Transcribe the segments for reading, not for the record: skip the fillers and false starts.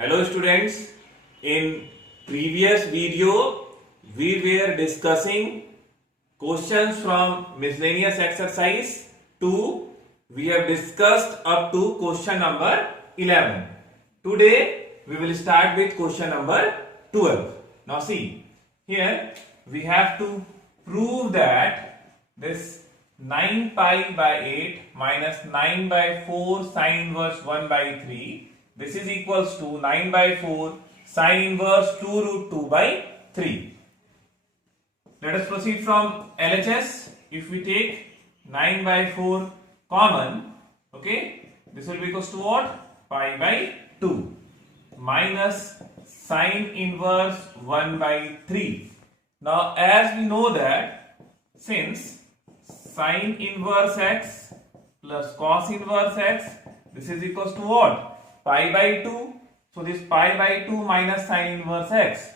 Hello students, in previous video we were discussing questions from miscellaneous exercise 2. We have discussed up to question number 11. Today we will start with question number 12. Now see, here we have to prove that this 9 pi by 8 minus 9 by 4 sine inverse 1 by 3, this is equals to 9 by 4 sine inverse 2 root 2 by 3. Let us proceed from LHS. If we take 9 by 4 common, okay, this will be equals to what? Pi by 2 minus sine inverse 1 by 3. Now as we know that since sine inverse x plus cos inverse x, this is equals to what? Pi by 2. So this pi by 2 minus sine inverse x.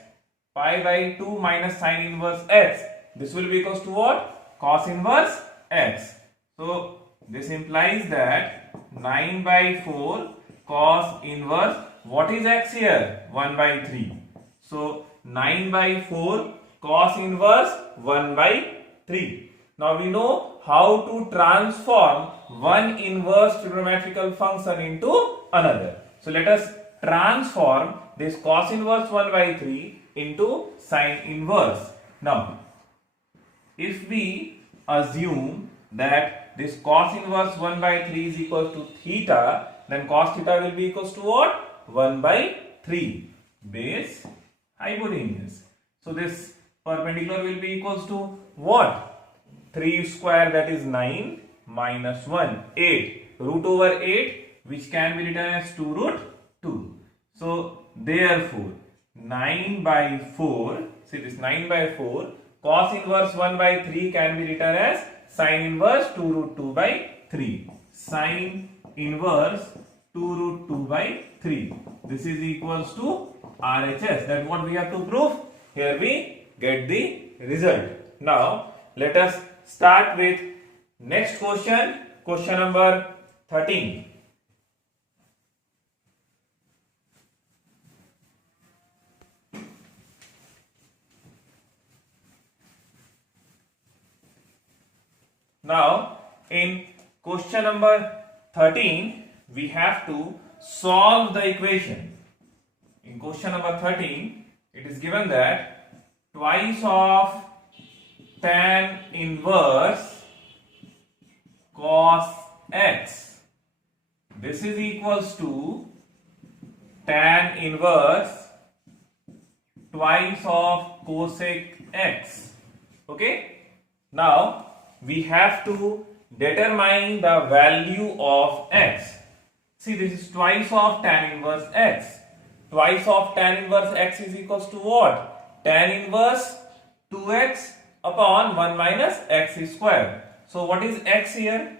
Pi by 2 minus sine inverse x. This will be equals to what? Cos inverse x. So this implies that 9 by 4 cos inverse, what is x here? 1 by 3. So 9 by 4 cos inverse 1 by 3. Now we know how to transform one inverse trigonometrical function into another. So let us transform this cos inverse 1 by 3 into sine inverse. Now if we assume that this cos inverse 1 by 3 is equal to theta, then cos theta will be equals to what? 1 by 3 base hypotenuse. So this perpendicular will be equals to what? 3 square, that is 9, minus 1, 8, root over 8, which can be written as 2 root 2. So therefore 9 by 4, see this 9 by 4, cos inverse 1 by 3 can be written as sine inverse 2 root 2 by 3. Sine inverse 2 root 2 by 3. This is equals to RHS. That's what we have to prove. Here we get the result. Now let us start with next question, question number 13. Now in question number 13 we have to solve the equation. In question number 13 it is given that twice of tan inverse cos x, this is equals to tan inverse twice of cosec x. Okay, now we have to determine the value of x. See, this is twice of tan inverse x. Twice of tan inverse x is equals to what? Tan inverse 2x upon 1 minus x square. So what is x here?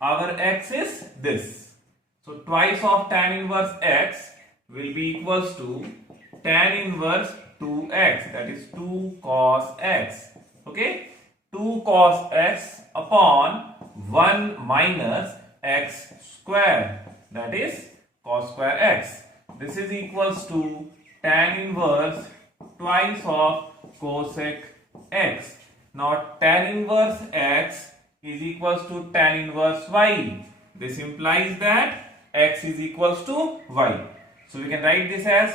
Our x is this. So twice of tan inverse x will be equals to tan inverse 2x, that is 2 cos x. Okay, 2 cos x upon 1 minus x square, that is cos square x. This is equals to tan inverse twice of cosec x. Now tan inverse x is equals to tan inverse y. This implies that x is equals to y. So we can write this as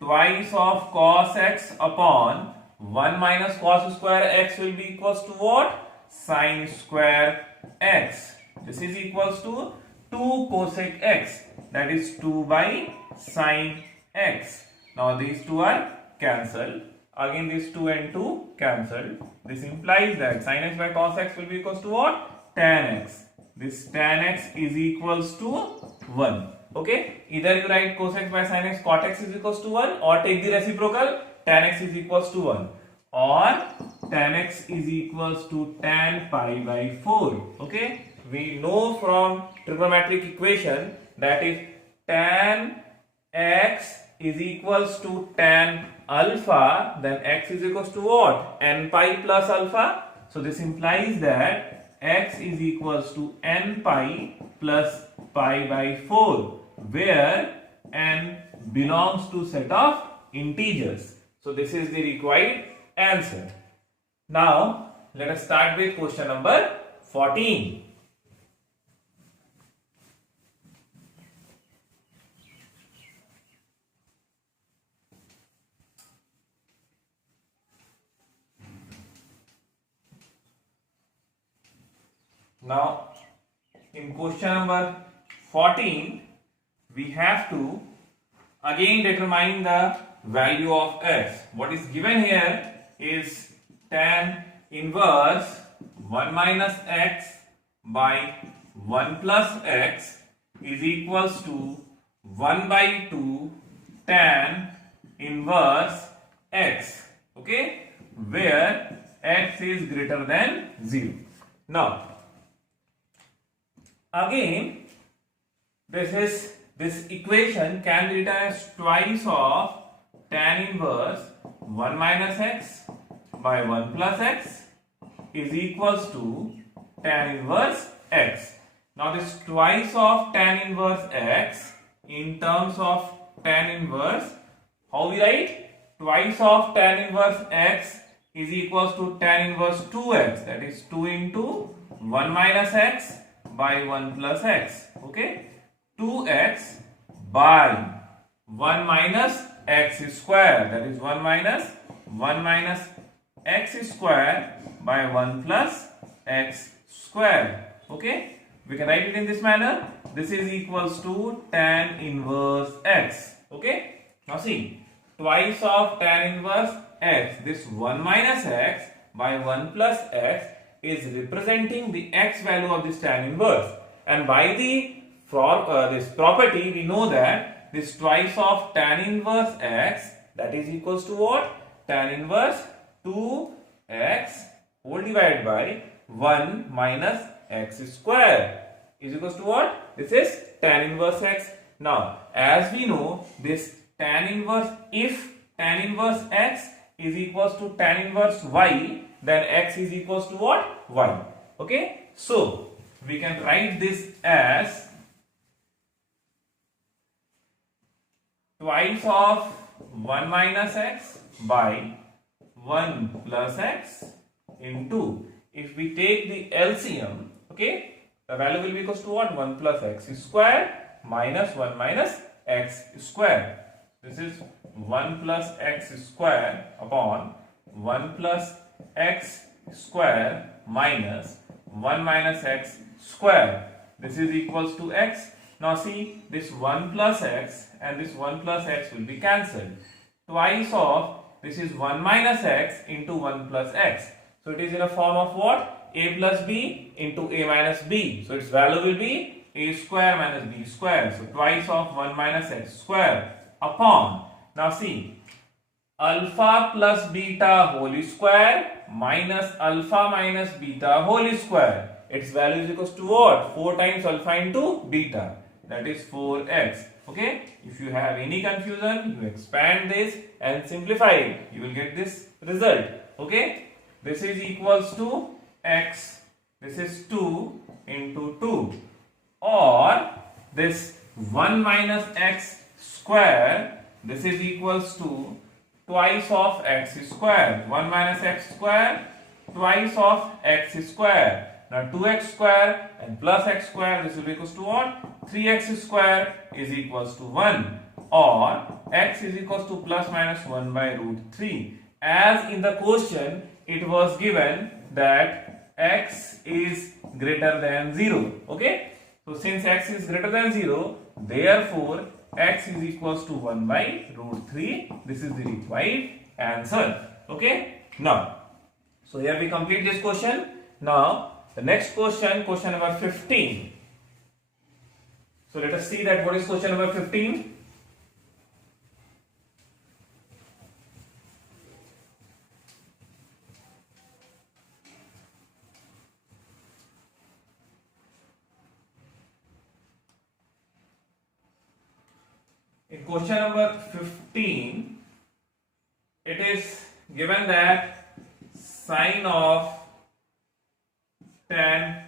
twice of cos x upon 1 minus cos square x will be equals to what? Sine square x. This is equals to 2 cosec x, that is 2 by sine x. Now these two are cancelled. Again this 2 and 2 cancelled. This implies that sin x by cos x will be equals to what? Tan x. This tan x is equals to 1. Okay, either you write cos x by sin x, cot x is equals to 1, or take the reciprocal, tan x is equals to 1, or tan x is equals to tan pi by 4. Okay, we know from trigonometric equation that if tan x is equals to tan alpha, then x is equals to what? N pi plus alpha. So this implies that x is equals to n pi plus pi by 4, where n belongs to set of integers. So this is the required answer. Now let us start with question number 14. Now in question number 14 we have to again determine the value of x. What is given here is tan inverse 1 minus x by 1 plus x is equals to 1 by 2 tan inverse x, okay, where x is greater than 0. Now again this equation can be written as twice of tan inverse 1 minus x by 1 plus x is equals to tan inverse x. Now this twice of tan inverse x in terms of tan inverse, how we write? Twice of tan inverse x is equals to tan inverse 2x, that is 2 into 1 minus x by 1 plus x, okay, 2x by 1 minus x square, that is 1 minus x square by 1 plus x square, okay. We can write it in this manner. This is equals to tan inverse x, okay. Now see, twice of tan inverse x, this 1 minus x by 1 plus x is representing the x value of this tan inverse, and by this property we know that this twice of tan inverse x, that is equals to what? Tan inverse 2x whole divided by 1 minus x square is equals to what? This is tan inverse x. Now as we know, this tan inverse, if tan inverse x is equals to tan inverse y, then x is equals to what? Y, okay. So we can write this as twice of 1 minus x by 1 plus x into, if we take the LCM, okay, the value will be equals to what? 1 plus x square minus 1 minus x square. This is 1 plus x square upon 1 plus x square minus 1 minus x square. This is equals to x. Now see, this 1 plus x and this 1 plus x will be cancelled. Twice of this is 1 minus x into 1 plus x. So it is in a form of what? A plus b into a minus b. So its value will be a square minus b square. So twice of 1 minus x square upon, now see, alpha plus beta whole square minus alpha minus beta whole square. Its value is equals to what? 4 times alpha into beta, that is 4x, okay. If you have any confusion, you expand this and simplify it, you will get this result, okay. This is equals to x, this is 2 into 2, or this 1 minus x square, this is equals to twice of x square. 1 minus x square twice of x square. Now 2x square and plus x square, this will be equals to what? 3x square is equals to 1, or x is equals to plus minus 1 by root 3. As in the question it was given that x is greater than 0, okay. So since x is greater than 0, therefore x is equals to 1 by root 3. This is the required answer, okay. Now, so here we complete this question. Now the next question, question number 15. So let us see that what is question number 15. In question number 15, it is given that sine of tan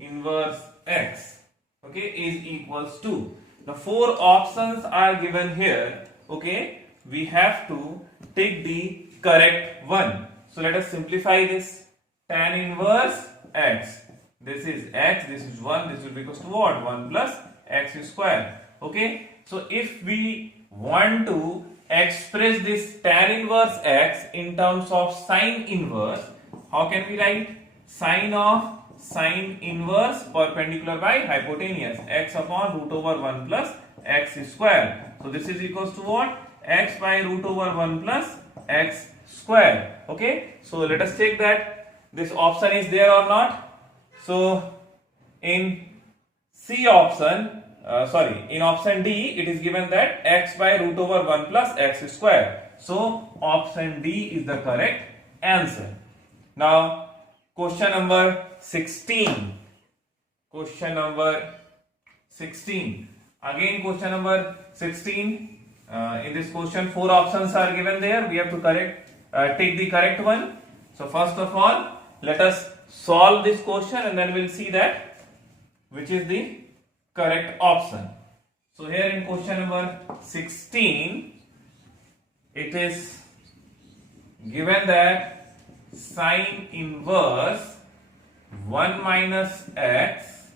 inverse x, okay, is equals to. The four options are given here. Okay, we have to take the correct one. So let us simplify this. Tan inverse x. This is x, this is 1, this will be equals to what? 1 plus x square. Okay, so if we want to express this tan inverse x in terms of sine inverse, how can we write? Sine of sine inverse perpendicular by hypotenuse, x upon root over 1 plus x square. So this is equals to what? X by root over 1 plus x square. Okay, so let us check that this option is there or not. So in C option, in option D, it is given that x by root over 1 plus x square. So option D is the correct answer. Now question number 16. Question number 16. Again question number 16. In this question, four options are given there. We have to take the correct one. So first of all, let us solve this question and then we'll see that which is the correct option. So here in question number 16, it is given that sine inverse 1 minus x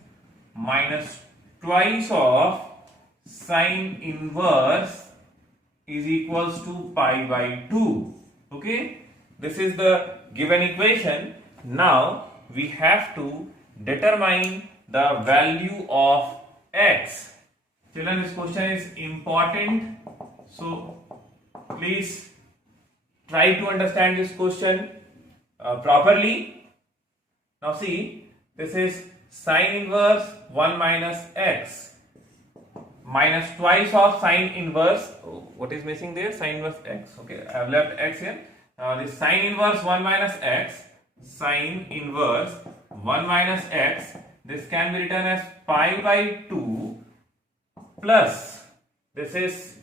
minus twice of sine inverse is equals to pi by 2. Okay, this is the given equation. Now we have to determine the value of x. Children, this question is important, so please try to understand this question properly. Now see, this is sine inverse 1 minus x minus twice of sine inverse. Oh, what is missing there? Sine inverse x. Okay, I have left x here. This sine inverse 1 minus x, sine inverse 1 minus x, this can be written as pi by 2 plus this is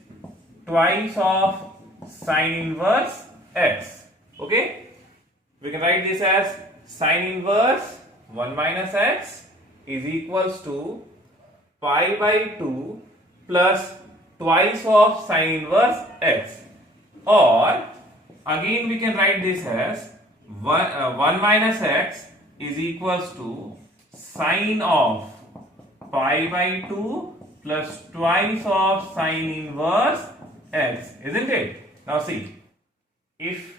twice of sine inverse x. Okay, we can write this as sine inverse 1 minus x is equals to pi by 2 plus twice of sine inverse x, or again we can write this as 1 minus x is equals to sine of pi by 2 plus twice of sine inverse x, isn't it? Now see, if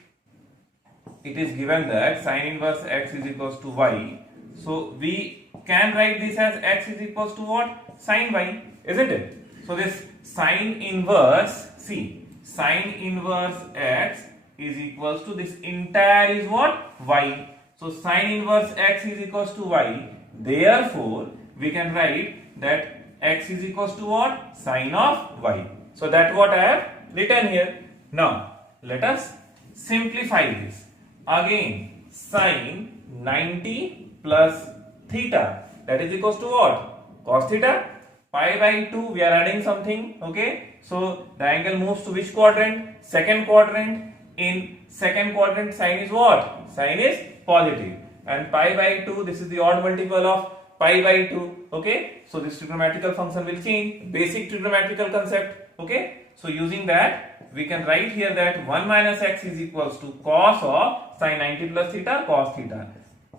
it is given that sine inverse x is equals to y, so we can write this as x is equals to what? Sine y, isn't it? So this sine inverse, see, sine inverse x is equals to this entire is what? Y. So sine inverse x is equals to y. Therefore, we can write that x is equals to what? Sine of y. So that's what I have written here. Now, let us simplify this. Again, sine 90 plus theta, that is equals to what? Cos theta. Pi by 2, we are adding something. Okay, so the angle moves to which quadrant? Second quadrant. In second quadrant, sine is what? Sine is positive. And pi by 2, this is the odd multiple of pi by 2. Okay, so this trigonometrical function will change. Basic trigonometrical concept. Okay, so using that, we can write here that 1 minus x is equals to cos of sine 90 plus theta, cos theta,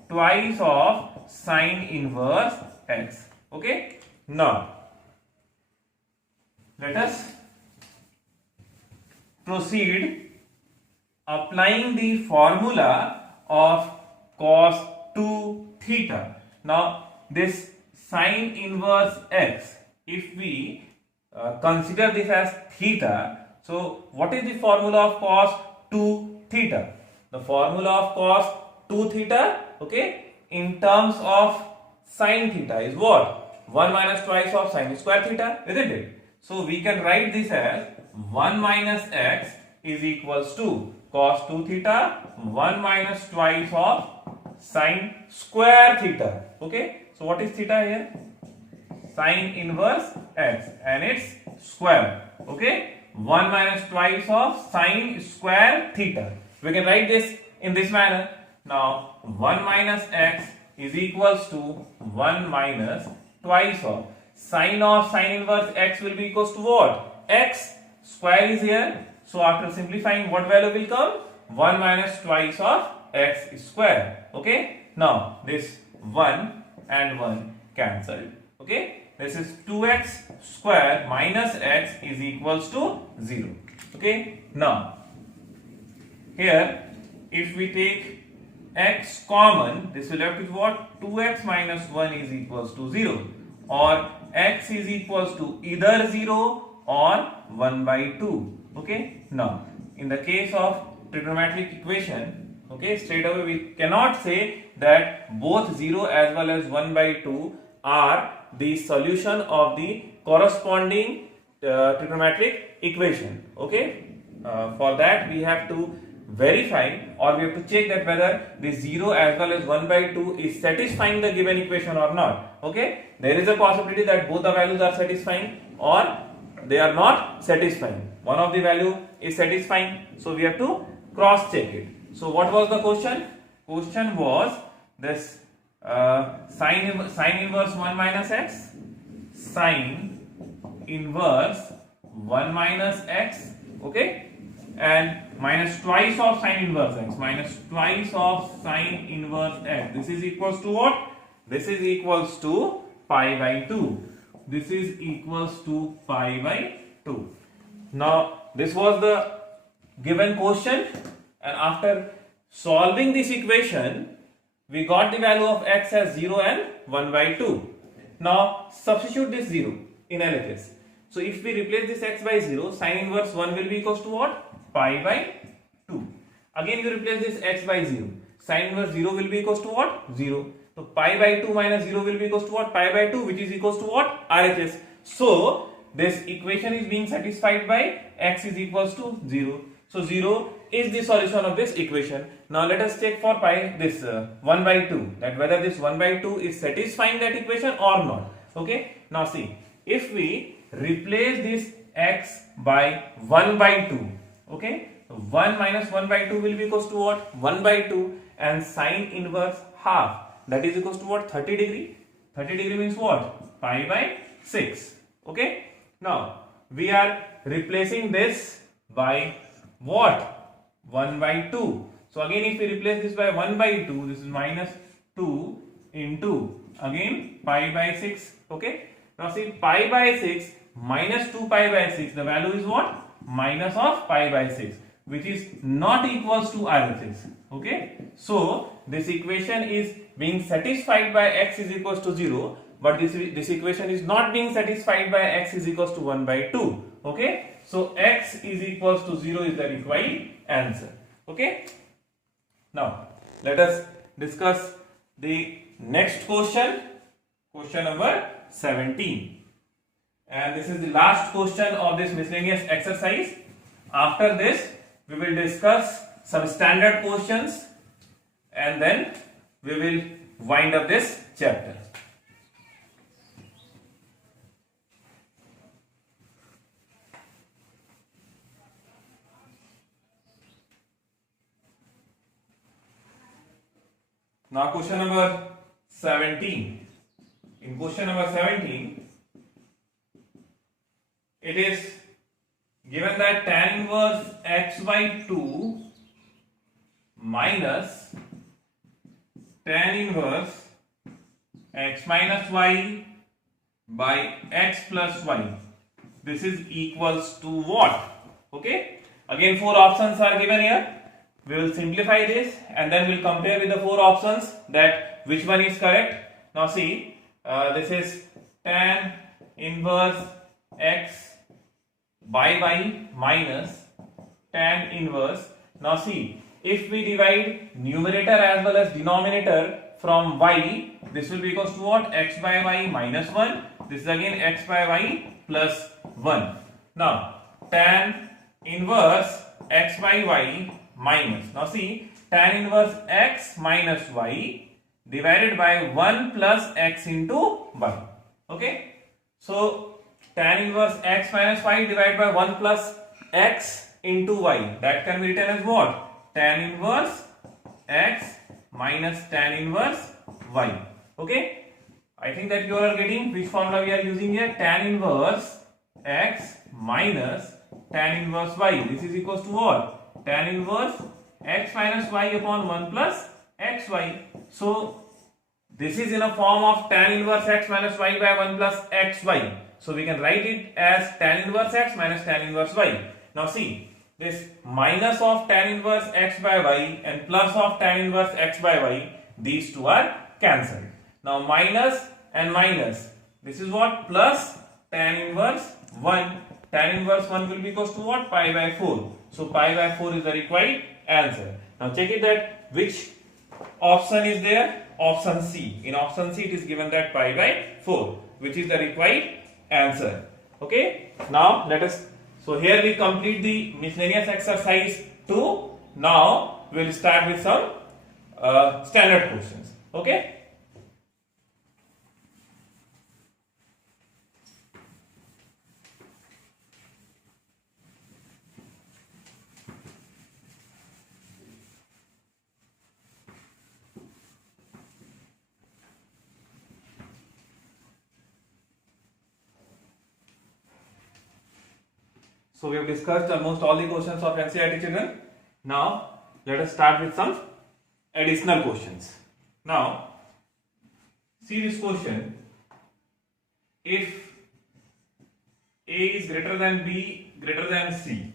twice of sine inverse x. Okay, now let us proceed applying the formula of cos 2 theta. Now this sine inverse x, if we consider this as theta, so what is the formula of cos 2 theta? The formula of cos 2 theta, okay, in terms of sine theta is what? 1 minus twice of sine square theta, isn't it? So we can write this as 1 minus x is equals to cos 2 theta 1 minus twice of sine square theta. Okay, so what is theta here? Sine inverse x and its square. Okay, 1 minus twice of sine square theta. We can write this in this manner. Now 1 minus x is equals to 1 minus twice of sine of sine inverse x will be equals to what? X square is here. So after simplifying, what value will come? 1 minus twice of x square. Okay. Now this 1 and 1 cancelled. Okay. This is 2x square minus x is equals to 0. Okay. Now here if we take x common, this will have to be what? 2x minus 1 is equals to 0, or x is equals to either 0 or 1 by 2. Okay. Now in the case of trigonometric equation, okay, straight away we cannot say that both 0 as well as 1 by 2 are the solution of the corresponding trigonometric equation. Okay. For that we have to verify, or we have to check that whether the 0 as well as 1 by 2 is satisfying the given equation or not. Okay. There is a possibility that both the values are satisfying or they are not satisfying. One of the value is satisfying, so we have to cross check it. So what was the question? Question was this sine inverse 1 minus x, sine inverse 1 minus x, okay, and minus twice of sine inverse x, minus twice of sine inverse x. This is equals to what? This is equals to pi by 2. This is equals to pi by 2. Now this was the given question, and after solving this equation we got the value of x as 0 and 1 by 2. Now substitute this 0 in LHS. So if we replace this x by 0, sine inverse 1 will be equals to what? Pi by 2. Again we replace this x by 0. Sine inverse 0 will be equals to what? 0. So pi by 2 minus 0 will be equals to what? Pi by 2, which is equals to what? RHS. So this equation is being satisfied by x is equals to 0. So 0 is the solution of this equation. Now let us check for pi this 1 by 2, that whether this 1 by 2 is satisfying that equation or not. Okay. Now see, if we replace this x by 1 by 2, okay, 1 minus 1 by 2 will be equals to what? 1 by 2, and sine inverse half, that is equals to what? 30 degree. 30 degree means what? Pi by 6. Okay. Now we are replacing this by what? 1 by 2. So again if we replace this by 1 by 2, this is minus 2 into again pi by 6. Okay. Now see, pi by 6 minus 2 pi by 6, the value is what? Minus of pi by 6, which is not equals to RHS. Okay. So this equation is being satisfied by x is equals to 0, but this equation is not being satisfied by x is equals to 1 by 2. Okay. So x is equals to 0 is the required answer. Okay. Now let us discuss the next question, question number 17, and this is the last question of this miscellaneous exercise. After this we will discuss some standard questions and then we will wind up this chapter. Now question number 17. In question number 17, it is given that tan inverse x by 2 minus tan inverse x minus y by x plus y, this is equals to what? Okay. Again 4 options are given here. We will simplify this and then we'll compare with the 4 options that which one is correct. Now see, this is tan inverse x by y minus tan inverse. Now see, if we divide numerator as well as denominator from y, this will be equals to what? X by y minus 1. This is again x by y plus 1. Now tan inverse x by y minus, now see, tan inverse x minus y divided by 1 plus x into y. Okay. So tan inverse x minus y divided by 1 plus x into y, that can be written as what? Tan inverse x minus tan inverse y. Okay. I think that you are getting which formula we are using here. Tan inverse x minus tan inverse y. This is equals to what? Tan inverse x minus y upon 1 plus xy. So this is in a form of tan inverse x minus y by 1 plus xy. So we can write it as tan inverse x minus tan inverse y. Now see, this minus of tan inverse x by y and plus of tan inverse x by y, these two are cancelled. Now minus and minus, this is what? Plus tan inverse 1. Tan inverse 1 will be equals to what? Pi by 4. So pi by 4 is the required answer. Now check it that which option is there. Option C. In option C it is given that pi by 4, which is the required answer. Okay. Now let us. So here we complete the miscellaneous exercise 2. Now we will start with some standard questions. Okay. So we have discussed almost all the questions of NCERT children. Now let us start with some additional questions. Now see this question. If A is greater than B greater than C,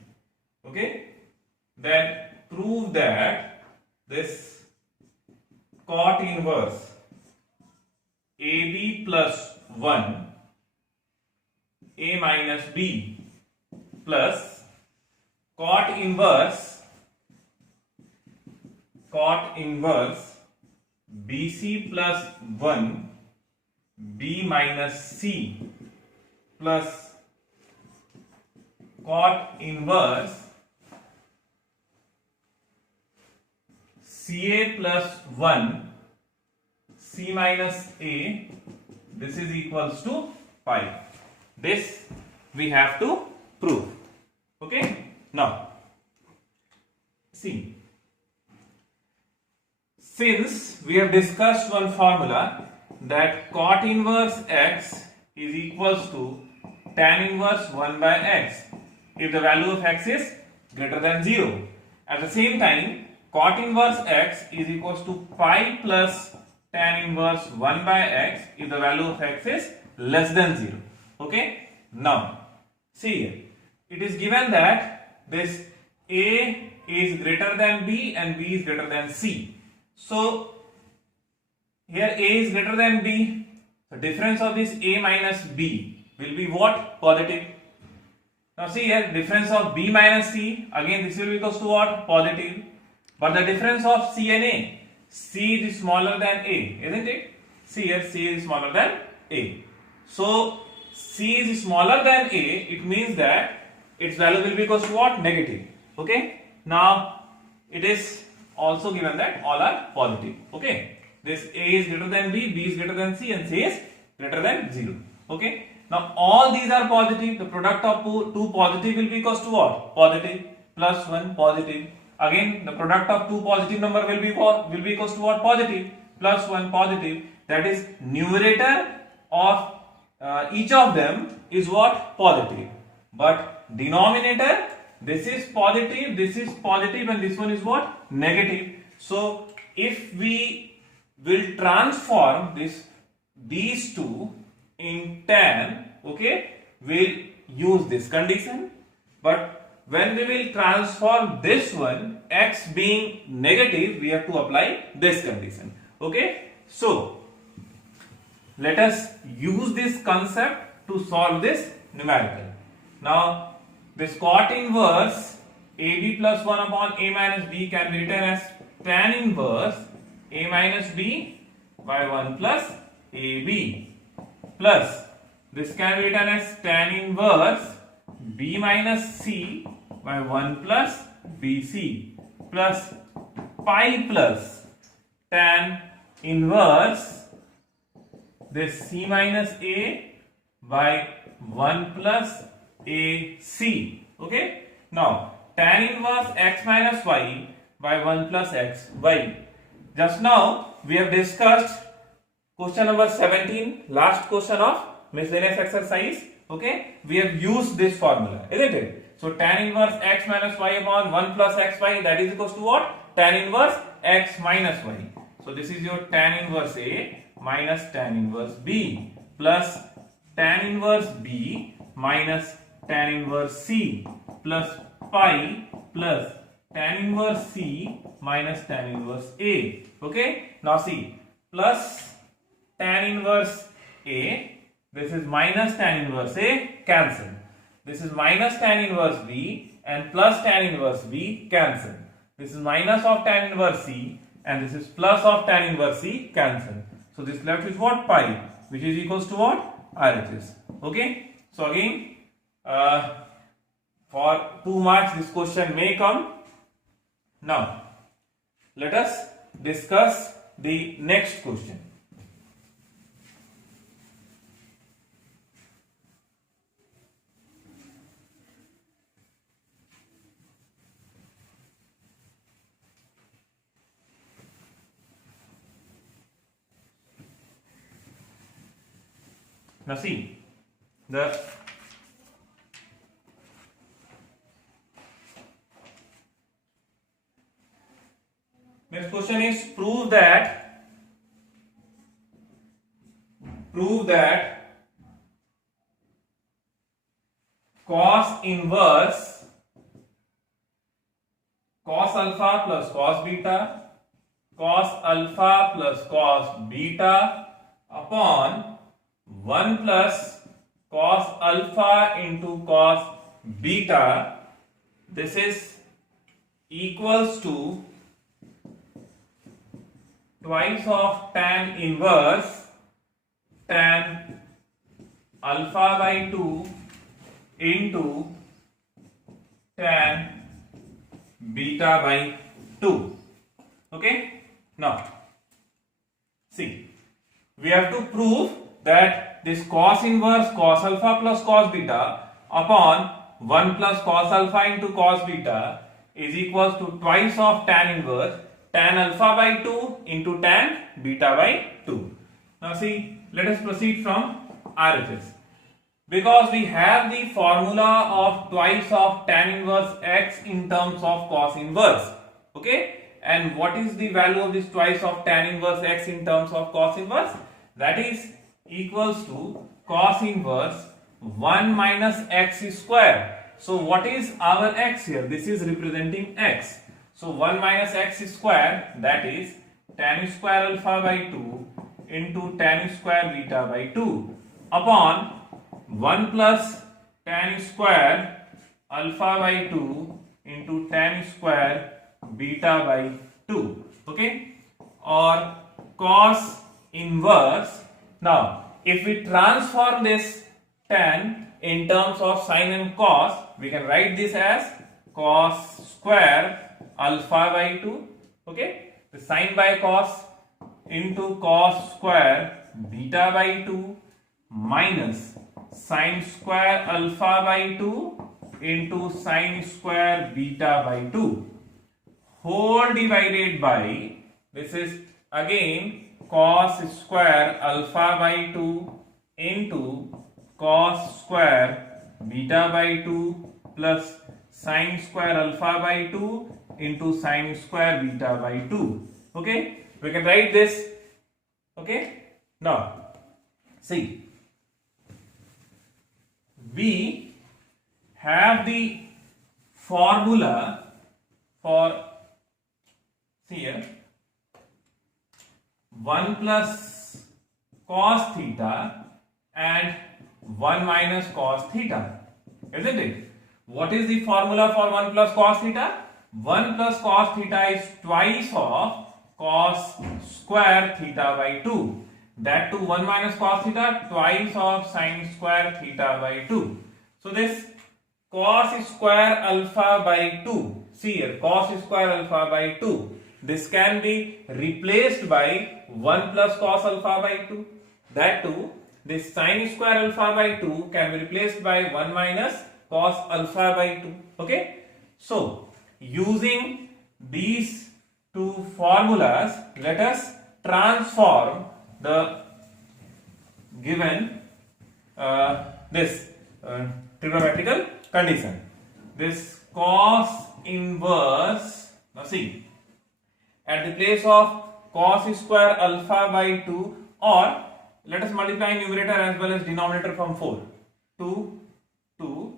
okay, then prove that this cot inverse AB plus 1 A minus B plus cot inverse BC plus 1 B minus C plus cot inverse CA plus 1 C minus A, this is equals to pi. This we have to prove. Okay. Now see, since we have discussed one formula that cot inverse x is equals to tan inverse 1 by x if the value of x is greater than 0. At the same time, cot inverse x is equals to pi plus tan inverse 1 by x if the value of x is less than 0. Okay. Now see here, it is given that this A is greater than B and B is greater than C. So here A is greater than B. The difference of this A minus B will be what? Positive. Now see here, difference of B minus C, again this will be equals to what? Positive. But the difference of C and A, C is smaller than A, isn't it? See here, C is smaller than A. So C is smaller than A, it means that its value will be equals to what? Negative. Okay. Now it is also given that all are positive. Okay. This A is greater than B, B is greater than C, and C is greater than 0. Okay. Now all these are positive. The product of two positive will be equals to what? Positive plus 1 positive. Again the product of two positive number will be equals to what? Positive plus 1 positive. That is numerator of each of them is what? Positive. But denominator, this is positive, and this one is what? Negative. So if we will transform these two in tan, okay, we'll use this condition. But when we will transform this one, x being negative, we have to apply this condition. Okay. So let us use this concept to solve this numerical. Now this cot inverse AB plus 1 upon A minus B can be written as tan inverse A minus B by 1 plus AB plus this can be written as tan inverse B minus C by 1 plus BC plus pi plus tan inverse this C minus A by 1 plus AC. Okay. Now tan inverse x minus y by 1 plus x y. Just now we have discussed Question number 17, last question of miscellaneous exercise. Okay, we have used this formula, isn't it? So tan inverse x minus y upon 1 plus xy, that is equals to what? Tan inverse x minus y. So this is your tan inverse A minus tan inverse B plus tan inverse B minus tan inverse C plus pi plus tan inverse C minus tan inverse A. Okay, now see, plus tan inverse A, this is minus tan inverse A, cancel. This is minus tan inverse B and plus tan inverse B, cancel. This is minus of tan inverse C and this is plus of tan inverse C, cancel. So this left is what? Pi, which is equals to what? RHS. Okay, so again for 2 marks this question may come. Now let us discuss the next question. Now see, the next question is prove that cos inverse cos alpha plus cos beta, cos alpha plus cos beta upon 1 plus cos alpha into cos beta, this is equals to twice of tan inverse tan alpha by 2 into tan beta by 2. Okay, now see, we have to prove that this cos inverse cos alpha plus cos beta upon 1 plus cos alpha into cos beta is equals to twice of tan inverse tan alpha by 2 into tan beta by 2. Now see, let us proceed from RHS. Because we have the formula of twice of tan inverse x in terms of cos inverse. Okay, and what is the value of this twice of tan inverse x in terms of cos inverse? That is equals to cos inverse 1 minus x square. So what is our x here? This is representing x. So 1 minus x square, that is tan square alpha by 2 into tan square beta by 2 upon 1 plus tan square alpha by 2 into tan square beta by 2. Okay, or cos inverse. Now if we transform this tan in terms of sine and cos, we can write this as cos square alpha by 2. Okay, the sine by cos into cos square beta by 2 minus sine square alpha by 2 into sine square beta by 2 whole divided by, this is again cos square alpha by 2 into cos square beta by 2 plus sine square alpha by 2 into sine square beta by 2. Okay, we can write this. Okay, now see, we have the formula for, see here, 1 plus cos theta and 1 minus cos theta, isn't it? What is the formula for 1 plus cos theta? 1 plus cos theta is twice of cos square theta by 2. That to 1 minus cos theta, twice of sine square theta by 2. So this cos square alpha by 2, see here, cos square alpha by 2, this can be replaced by 1 plus cos alpha by 2. That too, this sine square alpha by 2 can be replaced by 1 minus cos alpha by 2. Okay, so using these two formulas, let us transform the given this trigonometrical condition. This cos inverse, now see, at the place of cos square alpha by 2, or let us multiply numerator as well as denominator from 4. 2, 2,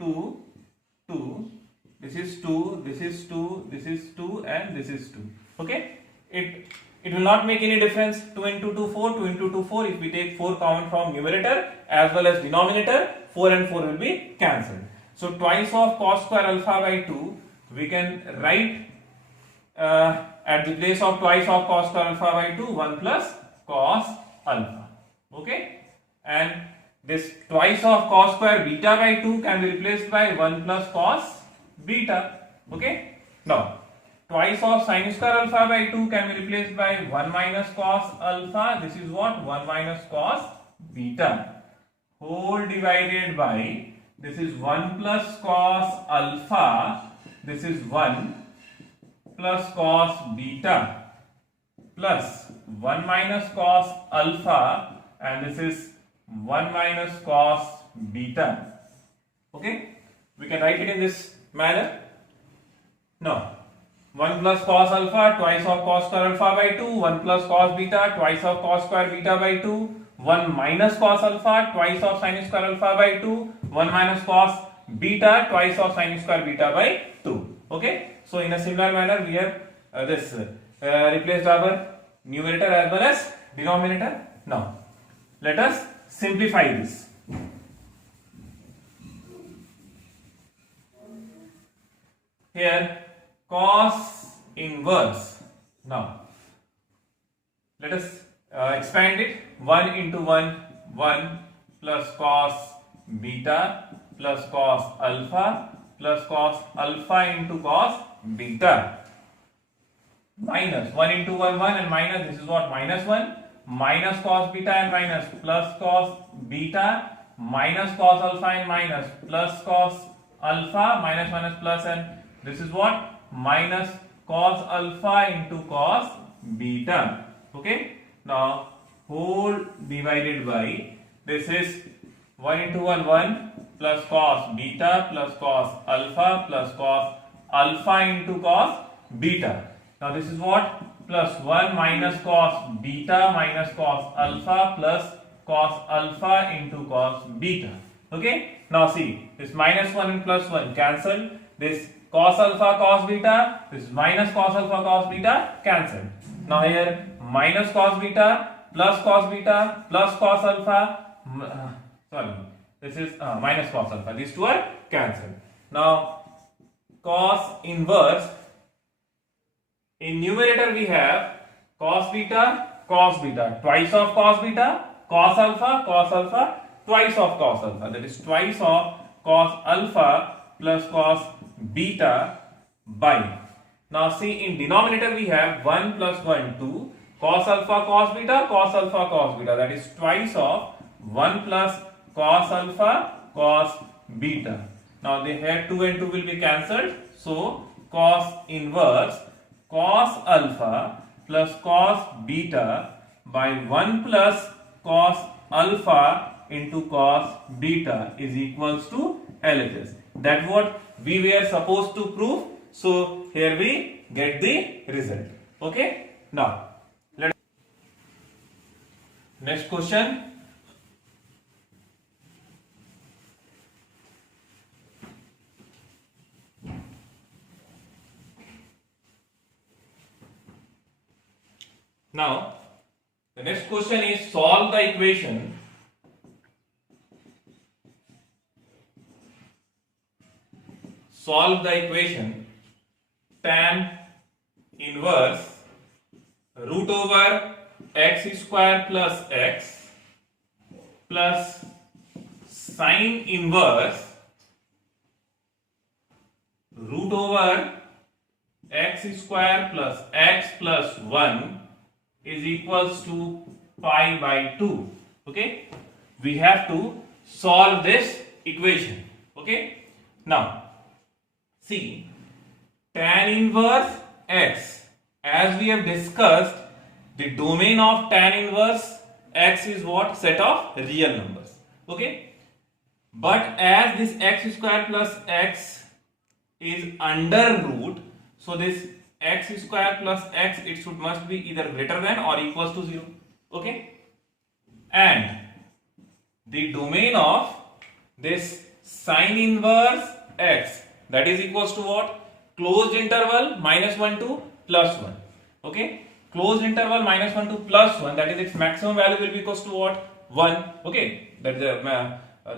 2, 2, this is 2, this is 2, this is 2 and this is 2. Okay, it will not make any difference. 2 into 2 4, 2 into 2 4. If we take 4 common from numerator as well as denominator, 4 and 4 will be cancelled. So twice of cos square alpha by 2, we can write at the place of twice of cos square alpha by 2, 1 plus cos alpha. Okay, and this twice of cos square beta by 2 can be replaced by 1 plus cos beta. Okay, now twice of sin square alpha by 2 can be replaced by 1 minus cos alpha. This is what? 1 minus cos beta whole divided by, this is 1 plus cos alpha, this is 1 plus cos beta plus 1 minus cos alpha, and this is 1 minus cos beta. Okay, we can write it in this manner. Now 1 plus cos alpha, twice of cos square alpha by 2, 1 plus cos beta, twice of cos square beta by 2, 1 minus cos alpha, twice of sin square alpha by 2, 1 minus cos beta, twice of sin square beta by 2. Okay, so in a similar manner we have replaced our numerator as well as denominator. Now let us simplify this. Here cos inverse. Now let us expand it. 1 into 1, 1 plus cos beta plus cos alpha plus cos alpha into cos beta, minus 1 into 1 1 and minus, this is what? Minus 1 minus cos beta and minus plus cos beta minus cos alpha and minus plus cos alpha minus minus plus, and this is what? Minus cos alpha into cos beta. Okay, now whole divided by, this is 1 into 1 1 plus cos beta plus cos alpha into cos beta. Now this is what? Plus 1 minus cos beta minus cos alpha plus cos alpha into cos beta. Okay, now see, this minus 1 and plus 1 cancel. This cos alpha cos beta, this minus cos alpha cos beta cancelled. Now here minus cos beta plus cos beta plus cos alpha, this is minus cos alpha, these two are cancelled. Now cos inverse, in numerator we have cos beta, twice of cos beta, cos alpha, twice of cos alpha, that is twice of cos alpha plus cos beta by. Now see, in denominator we have 1 plus 1 2 cos alpha cos beta, that is twice of 1 plus cos alpha cos beta. Now they have 2 and 2 will be cancelled, so cos inverse cos alpha plus cos beta by 1 plus cos alpha into cos beta is equals to LHS. That's what we were supposed to prove. So here we get the result. Okay, now next question. Now the next question is, solve the equation tan inverse root over x square plus x plus sine inverse root over x square plus x plus 1 is equals to pi by 2. Okay, we have to solve this equation. Okay, now see, tan inverse x, as we have discussed, the domain of tan inverse x is what? Set of real numbers. Okay. But as this x square plus x is under root, so this x square plus x, it must be either greater than or equals to 0. Okay. And the domain of this sine inverse x, that is equals to what? Closed interval -1 to +1. Okay. Closed interval -1 to +1, that is its maximum value will be equals to what? 1. Okay. That is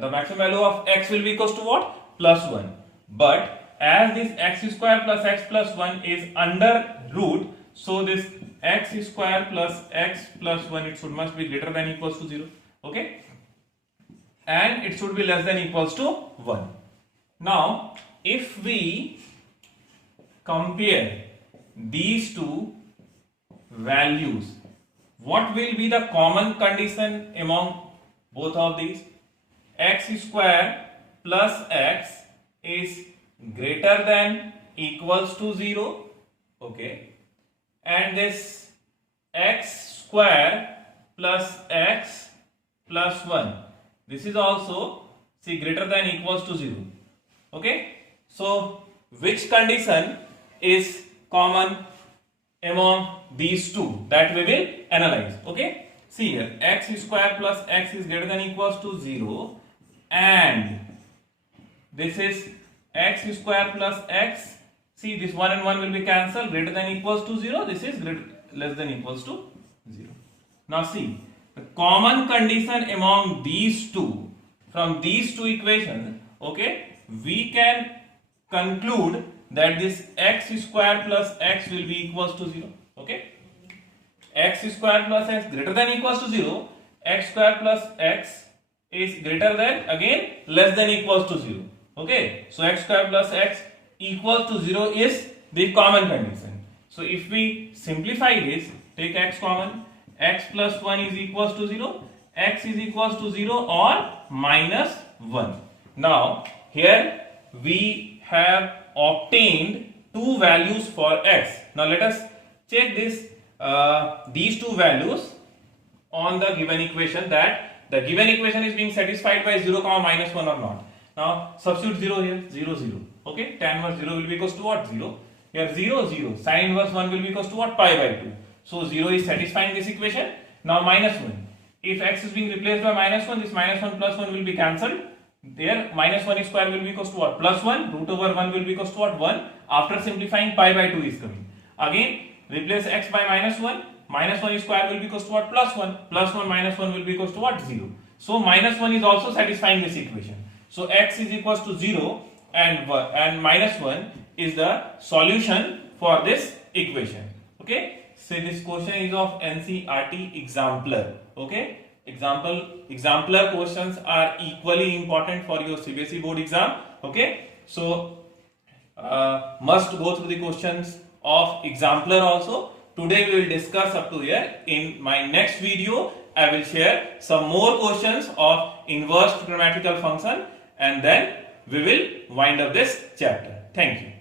the maximum value of x will be equals to what? +1. But as this x square plus x plus 1 is under root, so this x square plus x plus 1, it must be greater than equals to 0. Okay. And it should be less than equals to 1. Now, if we compare these two values, what will be the common condition among both of these? X square plus x is greater than equals to 0. Okay. And this x square plus x plus 1, this is also, see, greater than equals to 0. Okay. So which condition is common among these two? That we will analyze. Okay. See here, x square plus x is greater than equals to 0, and this is x square plus x. See, this 1 and 1 will be cancelled, greater than equals to 0. This is less than equals to 0. Now see, the common condition among these two, from these two equations, okay, we can conclude that this x square plus x will be equals to 0. Okay. X square plus x greater than equals to 0. X square plus x is greater than, again, less than equals to 0. Okay. So x square plus x equals to 0 is the common condition. So if we simplify this, take x common, x plus 1 is equals to 0, x is equals to 0 or minus 1. Now here we have obtained two values for x. Now let us check this these two values on the given equation, that the given equation is being satisfied by 0, minus 1 or not. Now substitute 0 here, 0, 0. Okay, tan inverse 0 will be equals to what? 0. Here 0, 0. Sin inverse 1 will be equals to what? Pi by 2. So 0 is satisfying this equation. Now minus 1. If x is being replaced by minus 1, this minus 1 plus 1 will be cancelled. There minus 1 square will be equals to what? Plus 1. Root over 1 will be equals to what? 1. After simplifying, pi by 2 is coming. Again, replace x by minus 1. Minus 1 square will be equals to what? Plus 1. Plus 1 minus 1 will be equals to what? 0. So minus 1 is also satisfying this equation. So x is equals to 0 and minus 1 is the solution for this equation. Okay. So this question is of NCERT exemplar. Okay. Exemplar questions are equally important for your CBSE board exam. Okay. So must go through the questions of exemplar also. Today we will discuss up to here. In my next video, I will share some more questions of inverse trigonometrical function, and then we will wind up this chapter. Thank you.